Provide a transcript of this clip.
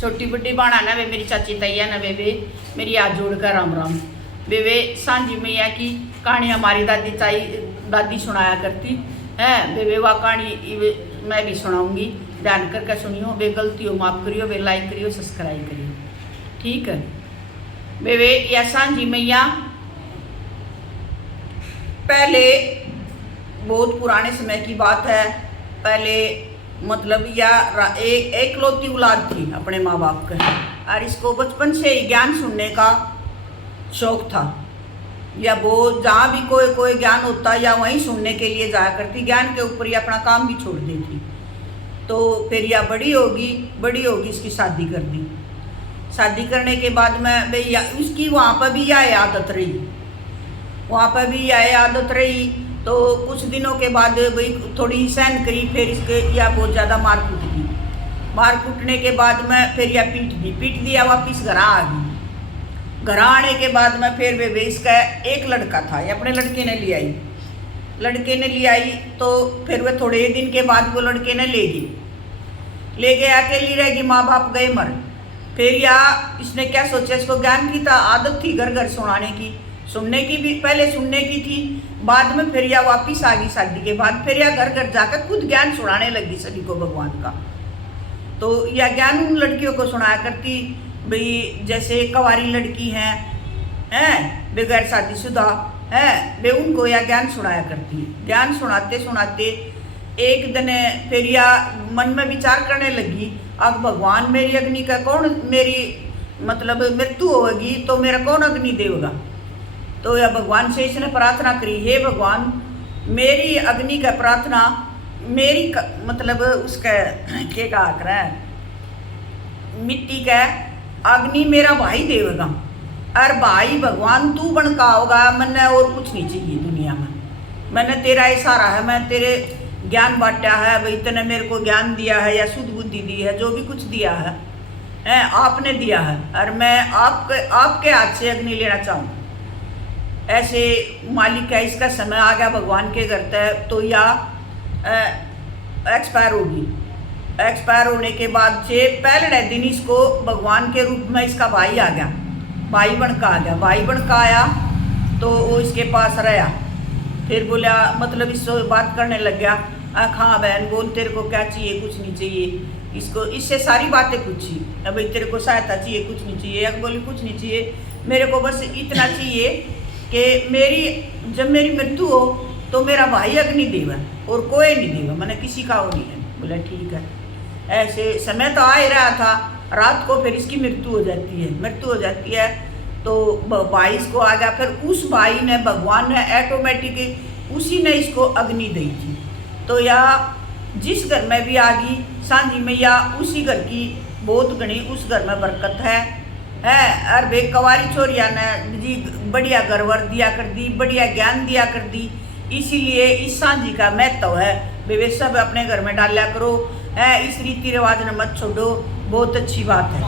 छोटी बुढ़ी बाणा ना वे मेरी चाची तैया न वे मेरी हाथ जोड़कर राम राम। वे सांझी मैया की कहानी हमारी दादी सुनाया करती है। वे वह कहानी मैं भी सुनाऊंगी, ध्यान करके सुनियो। वे गलती हो माफ़ करियो, वे लाइक करियो, सब्सक्राइब करियो, ठीक है। वे या सांझी मैया पहले बहुत पुराने समय की बात है। पहले मतलब या एक लौती औलाद थी अपने माँ बाप के, और इसको बचपन से ही ज्ञान सुनने का शौक था। या वो जहाँ भी कोई ज्ञान होता या वहीं सुनने के लिए जाया करती। ज्ञान के ऊपर ही अपना काम भी छोड़ देती। तो फिर या बड़ी होगी इसकी शादी कर दी। शादी करने के बाद में भाई उसकी वहाँ पर भी यह आदत रही। तो कुछ दिनों के बाद भाई थोड़ी सहन करी, फिर इसके या बहुत ज़्यादा मार कूटने के बाद में फिर या पीट दिया। वापिस घर आ गई। घर आने के बाद में फिर वे इसका एक लड़का था, ये अपने लड़के ने ले आई। तो फिर वे थोड़े दिन के बाद वो लड़के ने ले गए, अकेली रहेगी, माँ बाप गए मर। फिर या इसने क्या सोचा, इसको ज्ञान की आदत थी घर घर सुनाने की, सुनने की भी, पहले सुनने की थी, बाद में फिर या वापिस आ गई शादी के बाद। फिर या घर घर जाकर खुद ज्ञान सुनाने लगी सभी को भगवान का। तो यह ज्ञान उन लड़कियों को सुनाया करती भाई, जैसे कवारी लड़की हैं बगैर शादीशुदा हैं, वे उनको यह ज्ञान सुनाया करती। ज्ञान सुनाते सुनाते एक दिन फिर या मन में विचार करने लगी, अब भगवान मेरी अग्नि का कौन, मेरी मतलब मृत्यु होगी तो मेरा कौन अग्नि देगा। तो यह भगवान से इसने प्रार्थना करी, हे भगवान मेरी अग्नि का प्रार्थना, मेरी मतलब उसका क्या कहा कर मिट्टी का अग्नि मेरा भाई देगा। और भाई भगवान तू बनका होगा, मैंने और कुछ नहीं चाहिए दुनिया में। मैंने तेरा इशारा है, मैं तेरे ज्ञान बांटा है भाई, तूने मेरे को ज्ञान दिया है या शुद्ध बुद्धि दी है, जो भी कुछ दिया है आपने दिया है, और मैं आपके हाथ से अग्नि लेना चाहूँ। ऐसे मालिक है, इसका समय आ गया भगवान के घर तक। तो या एक्सपायर होगी। एक्सपायर होने के बाद से पहले दिन इसको भगवान के रूप में इसका भाई आ गया, भाई बनका आया। तो वो इसके पास रहा। फिर बोला, मतलब इससे बात करने लग गया, हाँ बहन बोल, तेरे को क्या चाहिए, कुछ नहीं चाहिए। इससे सारी बातें पूछी, भाई तेरे को सहायता चाहिए, कुछ नहीं चाहिए। बोली कुछ नहीं चाहिए, मेरे को बस इतना चाहिए कि जब मेरी मृत्यु हो तो मेरा भाई अग्नि देवा और कोई नहीं देवा, मैंने किसी का वो नहीं है। बोला ठीक है। ऐसे समय तो आ ही रहा था, रात को फिर इसकी मृत्यु हो जाती है। तो भाई इसको आ गया। फिर उस भाई ने, भगवान ने ऑटोमेटिक उसी ने इसको अग्नि दी थी। तो या जिस घर में भी आ गई सांझी मैया, उसी घर की बहुत घनी उस घर में बरकत है। और वे कवारी छोरिया ने जी बढ़िया घरवर दिया कर दी, बढ़िया ज्ञान दिया कर दी। इसीलिए इस सांझी का महत्व है। वे सब अपने घर में डाला करो, इस रीति रिवाज ने मत छोड़ो, बहुत अच्छी बात है।